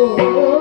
Oh, oh, oh.